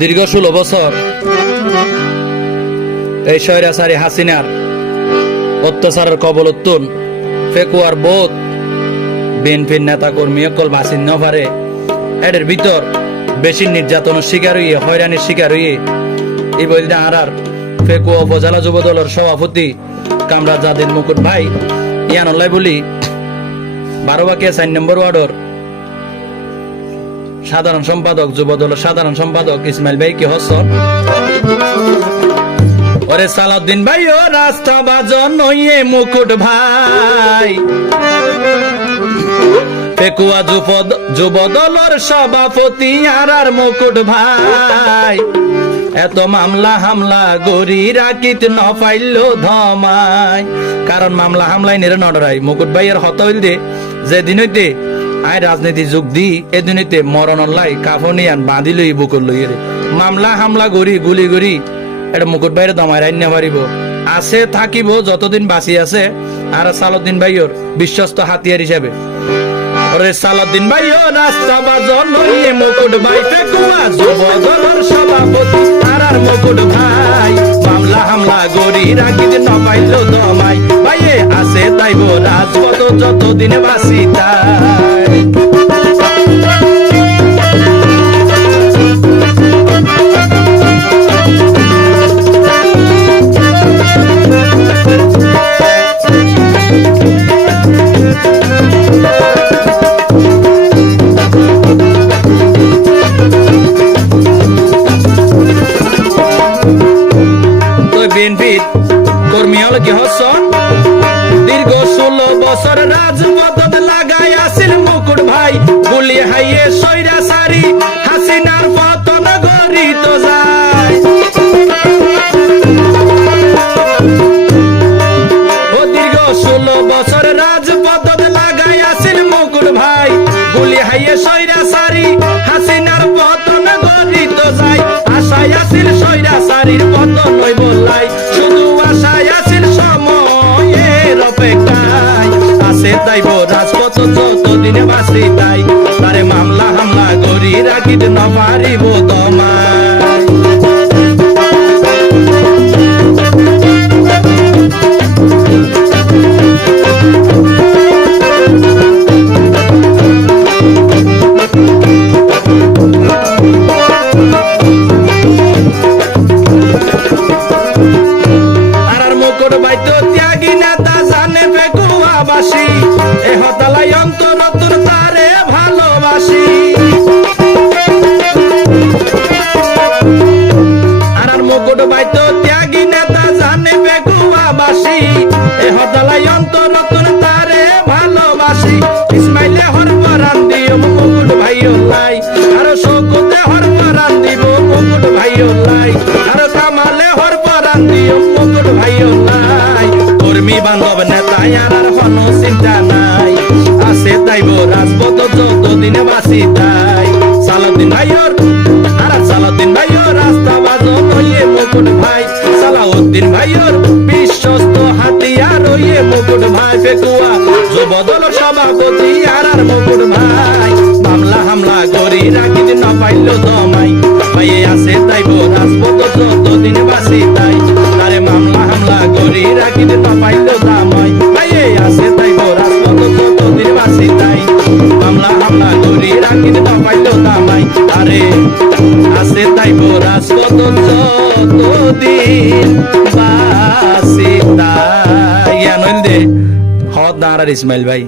দীর্ঘ ষোলো বছর এই স্বৈরাচারী হাসিনার অত্যাচারের কবলোত্তন ফেকুয়ার বোধ বিএনপির নেতা কর্মী অকল বাসিন নভারে এদের ভিতর বেশি নির্যাতনের শিকার হইয়ে হয়রানির শিকার হইয়ে এই বলতে আরার ফেকুয়া উপজেলা যুব দলের সভাপতি কামরাজ জাদিন মুকুট ভাই ইয়ানল্লাই বলি, বারোবাকিয়া চার নম্বর ওয়ার্ডর সাধারণ সম্পাদক যুব দলের সাধারণ সম্পাদক ইসমাইল ভাই কি হসন ওরে সালাউদ্দিন ভাই, ও রাস্তা বাজন নইয়ে মুকুট ভাই। পেকুয়া যুব যুব দলের সভাপতি আর আর মুকুট ভাই। এত মামলা হামলা গরি রাকিত ন পাইল ধমাই। কারণ মামলা হামলাই নেরে নডরাই মুকুট ভাইয়ের হত দে যে দিন হইতে আই রাজনীতি যোগ দি এদিন হইতে মরণ লাই কাফনিয়ান বাঁধি লই বুকুর লই রে। মামলা হামলা গরি গুলি গরি এটা মুকুট ভাইয়ের দমাই রান্না পারিব। আছে, থাকিব, যতদিন বাঁচি আছে, আর সালুদ্দিন ভাইয়ের বিশ্বস্ত হাতিয়ার হিসাবে। ওরে সালাউদ্দিন ভাই ও রাস্তা বাজন লইয়ে মুকুট ভাই পেকুয়া যুব দলের সভাপতি আর মুকুট ভাই। মামলা হামলা গরি রাখিতে ন পাইল দমাই। ভাইয়ে, আছে তাইব রাজপথ, যতদিন বাসি তাই। বিএনপির কর্মী হলো কি হসন দীর্ঘ ষোলো বছর রাজপথ লাগাই আসিল মুকুট ভাই। গুলি হাইয়ে সৈরা সারি হাসিনার পতন গরিত যায়। ও দীর্ঘ বছর লাগাই আসিল মুকুট ভাই। হাইয়ে সৈরা সারি হাসিনার পতন গরিত যায়। আশায় আসিল সৈরা সারির বাসি তাই তারে মামলা হামলা গরি রাখিতে ন পারিব তোমায়। আর আর মুকুট বাইতো ত্যাগী নেতা জানে বেকুয়াবাসী। এ হতালাই অন্তর কর্মী বান্ধব আর চিন্তা নাই। আছে তাইব রাজপথ বাসি তাই। ভাইয়র আর রাস্তা মুকুট ভাই। সালাউদ্দিন ভাইয়র বিশ্বস্ত হাতিয়ার মুকুট ভাই পেকুয়া যুব দল সভাপতি, আর আর মুকুট ভাই। মামলা হামলা করি রাখিতে না পাইল দমাই ভাইয়ে আছে তাই তাইব রাজপথ যতদিন বাসি তাই। তারে মামলা হামলা করি রাখিতে না পাইল দামাই ভাইয়ে আছে তাইব রাজপথ যতদিন বাসি তাই। মামলা হামলা করি রাখিতে না পাইল দামাই আরে আছে তাইব রাজপথ যতদিন বাসি তাই। হদ দাঁড়ার ইসমাইল ভাই।